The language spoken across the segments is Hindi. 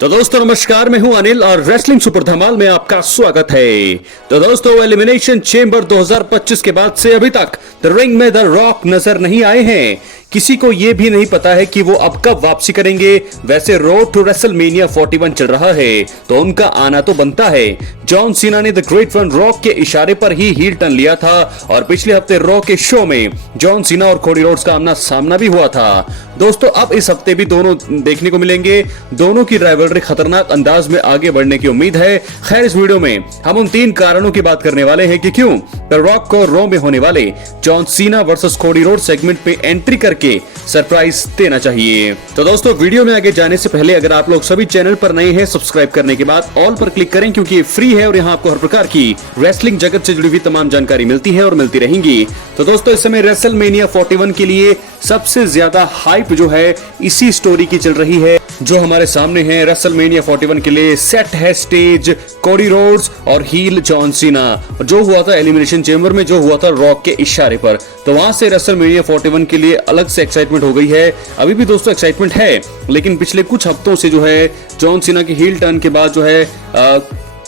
तो दोस्तों नमस्कार, मैं हूं अनिल और रेसलिंग सुपर धमाल में आपका स्वागत है। तो दोस्तों एलिमिनेशन चेंबर 2025 के बाद से अभी तक द रिंग में द रॉक नजर नहीं आए हैं। किसी को यह भी नहीं पता है कि वो अब कब वापसी करेंगे। वैसे रोड टू रेसलमेनिया 41 चल रहा है तो उनका आना तो बनता है। जॉन सीना ने द ग्रेट वन रॉक के इशारे पर ही हील टर्न लिया था और पिछले हफ्ते रॉ के शो में जॉन सीना और कोडी रोड्स का आमना सामना भी हुआ था। दोस्तों अब इस हफ्ते भी दोनों देखने को मिलेंगे। दोनों की राइवलरी खतरनाक अंदाज में आगे बढ़ने की उम्मीद है। खैर इस वीडियो में हम उन 3 कारणों की बात करने वाले हैं कि क्यों द रॉक को रॉ में होने वाले जॉन सीना वर्सेस कोडी रोड सेगमेंट पे एंट्री करके सरप्राइज देना चाहिए। तो दोस्तों वीडियो में आगे जाने से पहले अगर आप लोग सभी चैनल पर नए हैं, सब्सक्राइब करने के बाद ऑल पर क्लिक करें क्योंकि ये फ्री है और यहाँ आपको हर प्रकार की रेसलिंग जगत से जुड़ी हुई तमाम जानकारी मिलती है और मिलती रहेंगी। तो दोस्तों इस समय रेसलमेनिया 41 के लिए सबसे ज्यादा हाइप जो है इसी स्टोरी की चल रही है जो हमारे सामने है। रेसलमेनिया 41 के लिए सेट है स्टेज कोडी रोड्स और हील जॉन सीना। जो हुआ था एलिमिनेशन चेंबर में, जो हुआ था रॉक के इशारे पर, तो वहां से रेसलमेनिया 41 के लिए अलग से एक्साइटमेंट हो गई है। अभी भी दोस्तों एक्साइटमेंट है, लेकिन पिछले कुछ हफ्तों से जो है जॉन सीना की हील टर्न के बाद जो है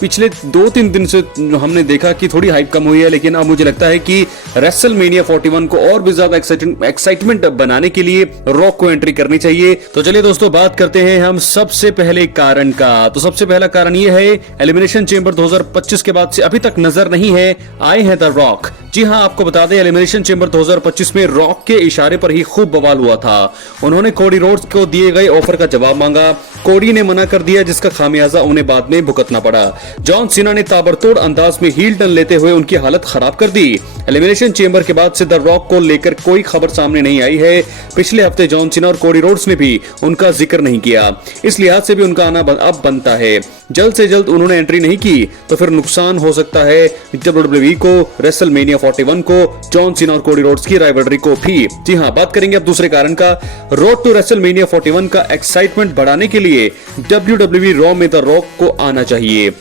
पिछले 2-3 दिन से हमने देखा कि थोड़ी हाइप कम हुई है। लेकिन अब मुझे लगता है कि रेसलमेनिया 41 को और भी ज्यादा एक्साइटमेंट बनाने के लिए रॉक को एंट्री करनी चाहिए। तो चलिए दोस्तों बात करते हैं हम सबसे पहले कारण का। तो सबसे पहला कारण ये है एलिमिनेशन चेंबर 2025 के बाद से अभी तक नजर नहीं है आए हैं द रॉक। जी हाँ, आपको बता दें एलिमिनेशन चेंबर 2025 में रॉक के इशारे पर ही खूब बवाल हुआ था। उन्होंने कोडी रोड्स को दिए गए ऑफर का जवाब मांगा, कोडी ने मना कर दिया जिसका खामियाजा उन्हें बाद में भुगतना पड़ा। जॉन सीना ने ताबड़तोड़ अंदाज में हील टर्न लेते हुए उनकी हालत खराब कर दी। एलिमिनेशन चेंबर के बाद से द रॉक को लेकर कोई खबर सामने नहीं आई है। पिछले हफ्ते जॉन सीना और कोडी रोड्स ने भी उनका जिक्र नहीं किया, इस लिहाज से भी उनका आना अब बनता है। जल्द से जल्द उन्होंने एंट्री नहीं की तो फिर नुकसान हो सकता है WWE को, रेसलमेनिया 41 को, जॉन सीना और कोडी रोड्स की राइवलरी को भी। जी हाँ, बात करेंगे अब दूसरे कारण का। रोड टू रेसलमेनिया 41 का एक्साइटमेंट बढ़ाने के लिए WWE रॉ में द रॉक को आना चाहिए।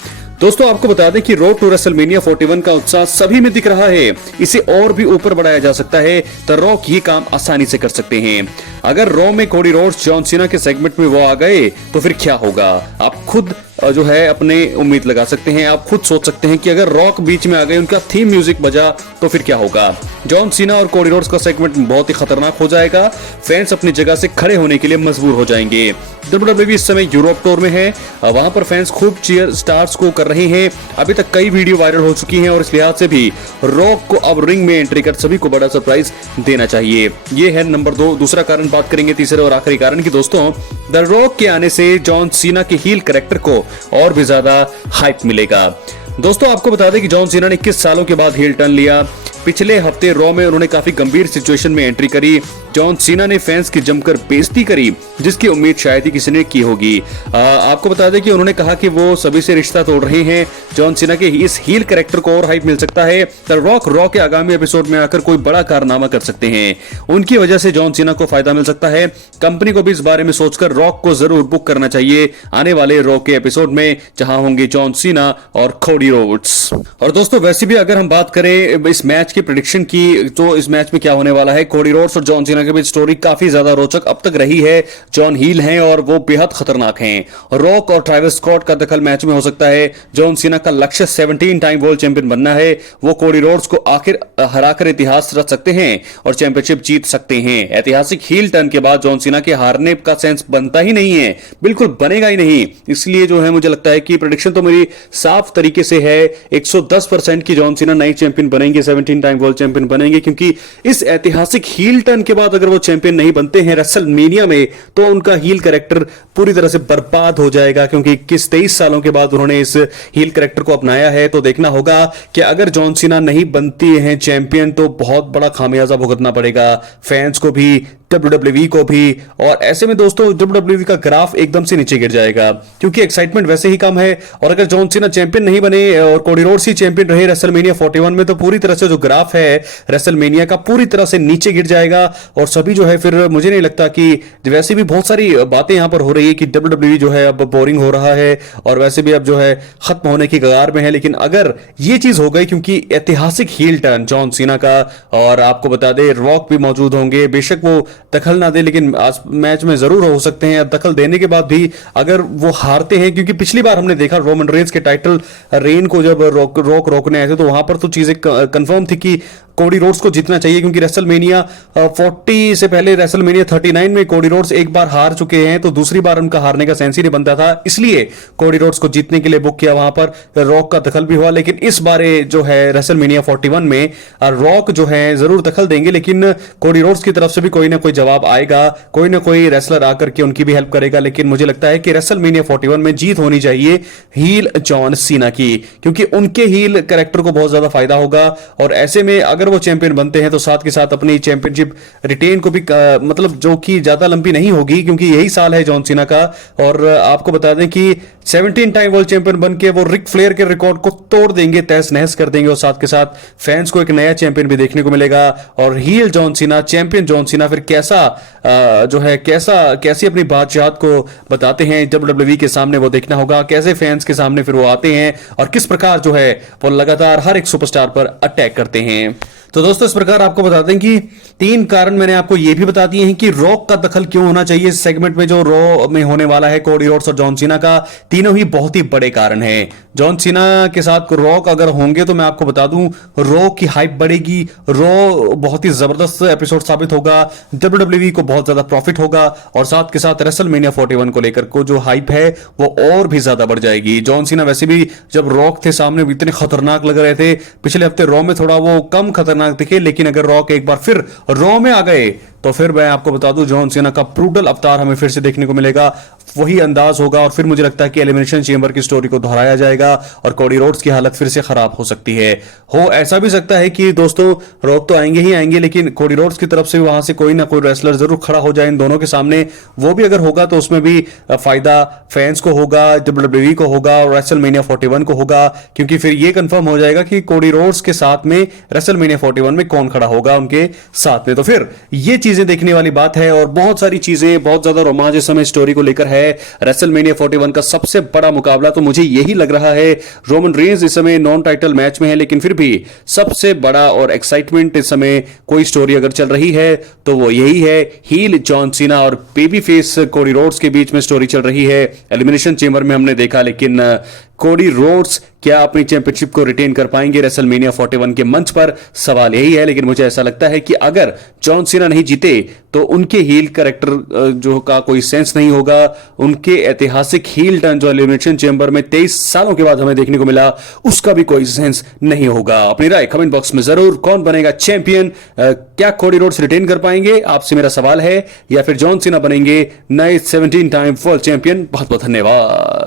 दोस्तों आपको बता दें कि रोड टू रेसलमेनिया 41 का उत्साह सभी में दिख रहा है। इसे और भी ऊपर बढ़ाया जा सकता है। द रॉक ये काम आसानी से कर सकते हैं। अगर रॉ में कोडी रोड्स जॉन सीना के सेगमेंट में वो आ गए तो फिर क्या होगा, आप खुद जो है अपने उम्मीद लगा सकते हैं। आप खुद सोच सकते हैं कि अगर रॉक बीच में आ गए, उनका थीम म्यूजिक बजा तो फिर क्या होगा। जॉन सीना और कोडी रोड्स का सेगमेंट बहुत ही खतरनाक हो जाएगा। फैंस अपनी जगह से खड़े होने के लिए मजबूर हो जाएंगे। WWE इस समय यूरोप टूर में है, वहां पर फैंस खूब चीयर स्टार्स को कर रहे हैं। अभी तक कई वीडियो वायरल हो चुकी हैं और इस लिहाज से भी रॉक को अब रिंग में एंट्री कर सभी को बड़ा सरप्राइज देना चाहिए। ये है नंबर 2। दूसरा कारण बात करेंगे तीसरे और आखिरी कारण की। दोस्तों द रॉक के आने से जॉन सीना के हील कैरेक्टर को और भी ज्यादा हाइप मिलेगा। दोस्तों आपको बता दें कि जॉन सीना ने 21 सालों के बाद हील टर्न लिया। पिछले हफ्ते रॉ में उन्होंने काफी गंभीर सिचुएशन में एंट्री करी। जॉन सीना ने फैंस की जमकर बेइज्जती करी जिसकी उम्मीद शायद ही किसी ने की होगी। आपको बता दें कि उन्होंने कहा कि वो सभी से रिश्ता तोड़ रहे हैं। जॉन सीना के इस हील कैरेक्टर को और हाइप मिल सकता है। द रॉक रॉ के आगामी एपिसोड में आकर कोई बड़ा कारनामा कर सकते हैं। उनकी वजह से जॉन सीना को फायदा मिल सकता है। कंपनी को भी इस बारे में सोचकर रॉक को जरूर बुक करना चाहिए आने वाले रॉ के एपिसोड में, जहां होंगे जॉन सीना और कोडी रोड्स। और दोस्तों वैसे भी अगर हम बात करें इस मैच की प्रेडिक्शन की, तो इस मैच में क्या होने वाला है, कोडी रोड्स और जॉन सीना के बीच स्टोरी काफी ज्यादा रोचक अब तक रही है। जॉन हील हैं और वो बेहद खतरनाक हैं। रॉक और ट्रेविस स्कॉट का दखल मैच में हो सकता है। जॉन सीना का लक्ष्य 17 टाइम वर्ल्ड चैंपियन बनना है। वो कोडी रोड्स को आखिर हराकर इतिहास रच सकते हैं और चैंपियनशिप जीत सकते हैं। ऐतिहासिक हील टर्न के बाद जॉन सीना के हारने का सेंस बनता ही नहीं है, बिल्कुल बनेगा ही नहीं। इसलिए जो है मुझे लगता है कि प्रेडिक्शन तो मेरी साफ तरीके से है 110% की जॉन सीना नए चैंपियन बनेंगे, 17 टाइम वर्ल्ड चैंपियन बनेंगे। क्योंकि इस ऐतिहासिक हील टर्न के बाद अगर वो चैंपियन नहीं बनते हैं रेसलमेनिया में तो उनका हील कैरेक्टर पूरी तरह से बर्बाद हो जाएगा। क्योंकि 21-23 सालों के बाद उन्होंने इस हील कैरेक्टर को अपनाया है। तो देखना होगा कि अगर जॉन सीना नहीं बनती हैं चैंपियन तो बहुत बड़ा खामियाजा भुगतना पड़ेगा फैंस को भी, WWE को भी। और ऐसे में दोस्तों WWE का ग्राफ एकदम से नीचे गिर जाएगा क्योंकि एक्साइटमेंट वैसे ही कम है। और अगर जॉन सीना चैंपियन नहीं बने में और कोडी रोड्स ही चैंपियन रहे रेसलमेनिया 41 में, तो पूरी तरह से जो ग्राफ है रेसलमेनिया का पूरी तरह से नीचे गिर जाएगा। और सभी जो है फिर मुझे नहीं लगता कि वैसे भी बहुत सारी बातें यहां पर हो रही है कि WWE जो है अब बोरिंग हो रहा है और वैसे भी अब जो है खत्म होने की कगार में है। लेकिन अगर ये चीज हो गई, क्योंकि ऐतिहासिक हील टर्न जॉन सीना का, और आपको बता दें रॉक भी मौजूद होंगे, बेशक वो दखल ना दे लेकिन आज मैच में जरूर हो सकते हैं। दखल देने के बाद भी अगर वो हारते हैं, क्योंकि पिछली बार हमने देखा रोमन रेंस के टाइटल रेन को जब रोकने आए थे तो वहां पर तो चीजें कंफर्म थी कि कोडी रोड्स को जीतना चाहिए, क्योंकि रेसलमेनिया 40 से पहले रेसलमेनिया 39 में कोडी रोड्स एक बार हार चुके हैं, तो दूसरी बार उनका हारने का सेंस ही नहीं बनता था, इसलिए कोडी रोड्स को जीतने के लिए बुक किया। वहां पर रॉक का दखल भी हुआ, लेकिन इस बार जो है रेसलमेनिया 41 में रॉक जो है जरूर दखल देंगे, लेकिन कोडी रोड्स की तरफ से भी कोई ना कोई जवाब आएगा, कोई ना कोई रेसलर आकर के उनकी भी हेल्प करेगा। लेकिन मुझे लगता है कि रेसलमेनिया 41 में जीत होनी चाहिए हील जॉन सीना की, क्योंकि उनके हील कैरेक्टर को बहुत ज्यादा फायदा होगा। और ऐसे में अगर वो चैंपियन बनते हैं तो साथ के साथ अपनी चैंपियनशिप रिटेन को भी मतलब जो कि ज्यादा लंबी नहीं होगी, क्योंकि यही साल है जॉन सीना का। और आपको बता दें कि 17 टाइम वर्ल्ड चैंपियन बन के वो रिक फ्लेयर के रिकॉर्ड को तोड़ देंगे, तहस नहस कर देंगे, और साथ के साथ फैंस को एक नया चैंपियन भी देखने को मिलेगा। और heel John Cena, champion John Cena फिर कैसी अपनी बादशाहत को बताते हैं WWE के सामने, वो देखना होगा। कैसे फैंस के सामने फिर वो आते हैं और किस प्रकार जो है वो लगातार हर एक सुपरस्टार पर अटैक करते हैं। तो दोस्तों इस प्रकार आपको बता दें कि 3 कारण मैंने आपको यह भी बता दिए हैं कि रॉक का दखल क्यों होना चाहिए इस सेगमेंट में जो रॉ में होने वाला है कोडी रोड्स और जॉन सीना का। तीनों ही बहुत ही बड़े कारण हैं। जॉन सीना के साथ रॉक अगर होंगे तो मैं आपको बता दूं रॉ की हाइप बढ़ेगी, रॉ बहुत ही जबरदस्त एपिसोड साबित होगा, WWE को बहुत ज्यादा प्रॉफिट होगा, और साथ के साथ रेसलमेनिया 41 को लेकर को जो हाइप है वो और भी ज्यादा बढ़ जाएगी। जॉन सीना वैसे भी जब रॉक थे सामने इतने खतरनाक लग रहे थे, पिछले हफ्ते रॉ में थोड़ा वो कम खतरनाक दिखे, लेकिन अगर रॉक एक बार फिर रॉ में आ गए तो फिर मैं आपको बता दूं जॉन सीना का ब्रूटल अवतार हमें फिर से देखने को मिलेगा, वही अंदाज होगा। और फिर मुझे लगता है कि एलिमिनेशन चेंबर की स्टोरी को दोहराया जाएगा और कोडी रोड्स की हालत फिर से खराब हो सकती है। ऐसा भी सकता है कि दोस्तों रॉक तो आएंगे ही आएंगे, लेकिन कोडी रोड्स की तरफ से वहां से कोई ना कोई रेसलर जरूर खड़ा हो जाए इन दोनों के सामने। वो भी अगर होगा तो उसमें भी फायदा फैंस को होगा, WWE को होगा और रेसलमेनिया 41 को होगा, क्योंकि फिर ये कंफर्म हो जाएगा कि कोडी रोड्स के साथ में रेसलमेनिया 41 में कौन खड़ा होगा उनके साथ में। तो फिर ये चीजें देखने वाली बात है, और बहुत सारी चीजें, बहुत ज्यादा रोमांच इस समय स्टोरी को लेकर है। रेसलमेनिया 41 का सबसे बड़ा मुकाबला तो मुझे यही लग रहा है। रोमन रेंस इस समय नॉन टाइटल मैच में है, लेकिन फिर भी सबसे बड़ा और एक्साइटमेंट इस समय कोई स्टोरी अगर चल रही है तो वो यही है हील जॉन सीना और बेबी फेस कोडी रोड्स के बीच में स्टोरी चल रही है। एलिमिनेशन चेंबर में हमने देखा, लेकिन कोडी रोड्स क्या अपनी चैंपियनशिप को रिटेन कर पाएंगे रेसलमेनिया 41 के मंच पर, सवाल यही है। लेकिन मुझे ऐसा लगता है कि अगर जॉन सीना नहीं जीते तो उनके हील कैरेक्टर जो का कोई सेंस नहीं होगा, उनके ऐतिहासिक हील टर्न जो एलिमिनेशन चेंबर में 23 सालों के बाद हमें देखने को मिला, उसका भी कोई सेंस नहीं होगा। अपनी राय कमेंट बॉक्स में जरूर, कौन बनेगा चैंपियन, क्या कोडी रोड्स रिटेन कर पाएंगे, आपसे मेरा सवाल है, या फिर जॉन सीना बनेंगे नए 17 टाइम वर्ल्ड चैंपियन। बहुत बहुत धन्यवाद।